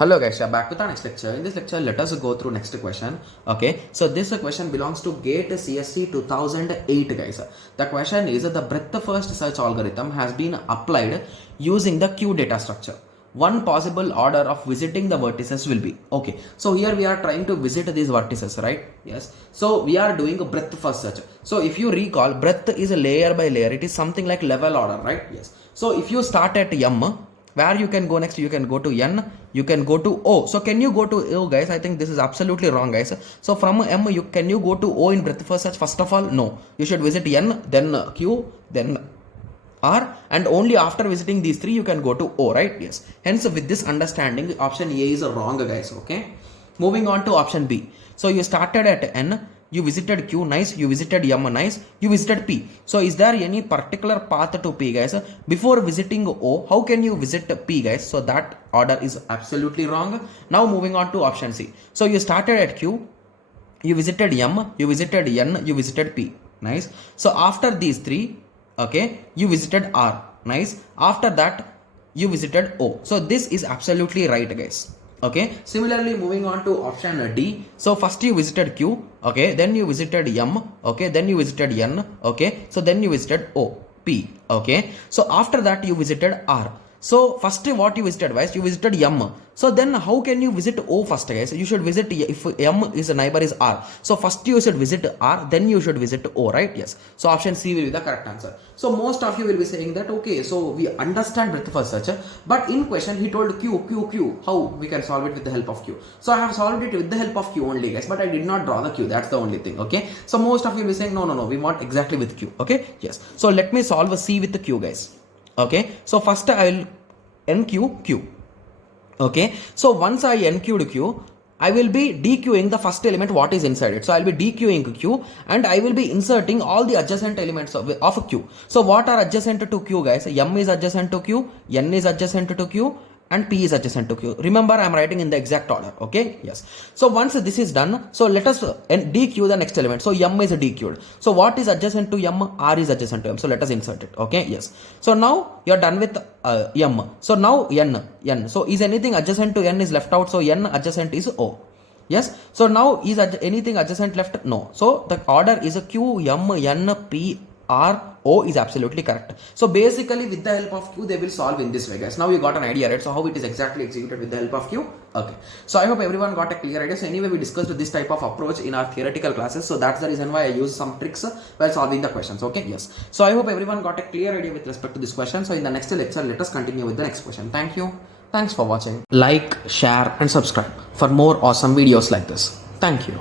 Hello guys, we are back with our next lecture. In this lecture, let us go through next question. Okay, so this question belongs to GATE CSC 2008 guys. The question is the breadth first search algorithm has been applied using the Q data structure. One possible order of visiting the vertices will be, okay, so here we are trying to visit these vertices, right? Yes, so we are doing a breadth first search. So if you recall, breadth is a layer by layer, it is something like level order, right? Yes, so if you start at M, where you can go next, you can go to N, you can go to O. So can you go to O guys? I think this is absolutely wrong guys. So from M, can you go to O in breadth first search? First of all, no, you should visit N, then Q, then R, and only after visiting these three you can go to O, right? Yes, hence with this understanding, option A is wrong guys. Okay, moving on to option B. So you started at N, you visited Q, nice, you visited M, nice, you visited P. So is there any particular path to P guys? Before visiting O, how can you visit P guys? So that order is absolutely wrong. Now moving on to option C. So you started at Q, you visited M, you visited N, you visited P, nice. So after these three, okay, you visited R, nice. After that you visited O. So this is absolutely right guys. Okay, similarly moving on to option D. So first you visited Q, okay, then you visited M, okay, then you visited N, okay, so then you visited O, P, okay. So after that you visited R. So first what you visited guys, you visited M. So then how can you visit O first guys? You should visit, if M is a neighbor is R, so first you should visit R, then you should visit O, right? Yes, so option C will be the correct answer. So most of you will be saying that, okay, so we understand breadth first search, but in question he told Q, how we can solve it with the help of Q. So I have solved it with the help of Q only guys, but I did not draw the Q, that's the only thing. Okay, so most of you will be saying no, we want exactly with Q. Okay, yes, so let me solve a C with the Q guys. Okay, so first I will NQ Q. Okay, so once I NQ'd Q, I will be dequeuing the first element what is inside it. So I will be dequeuing Q and I will be inserting all the adjacent elements of Q. So what are adjacent to Q guys? M is adjacent to Q, N is adjacent to Q, and P is adjacent to Q. Remember, I am writing in the exact order. Okay, yes. So once this is done, so let us dequeue the next element. So M is dequeued. So what is adjacent to M? R is adjacent to M. So let us insert it. Okay, yes. So now you are done with M. So now N. So is anything adjacent to N is left out. So N adjacent is O. Yes. So now is anything adjacent left? No. So the order is a Q, M, N, P, R, O is absolutely correct. So basically with the help of Q they will solve in this way guys. Now you got an idea, right? So how it is exactly executed with the help of Q. Okay, so I hope everyone got a clear idea. So anyway, we discussed this type of approach in our theoretical classes, so that's the reason why I use some tricks while solving the questions. Okay, yes, so I hope everyone got a clear idea with respect to this question. So in the next lecture, let us continue with the next question. Thank you, thanks for watching. Like, share and subscribe for more awesome videos like this. Thank you.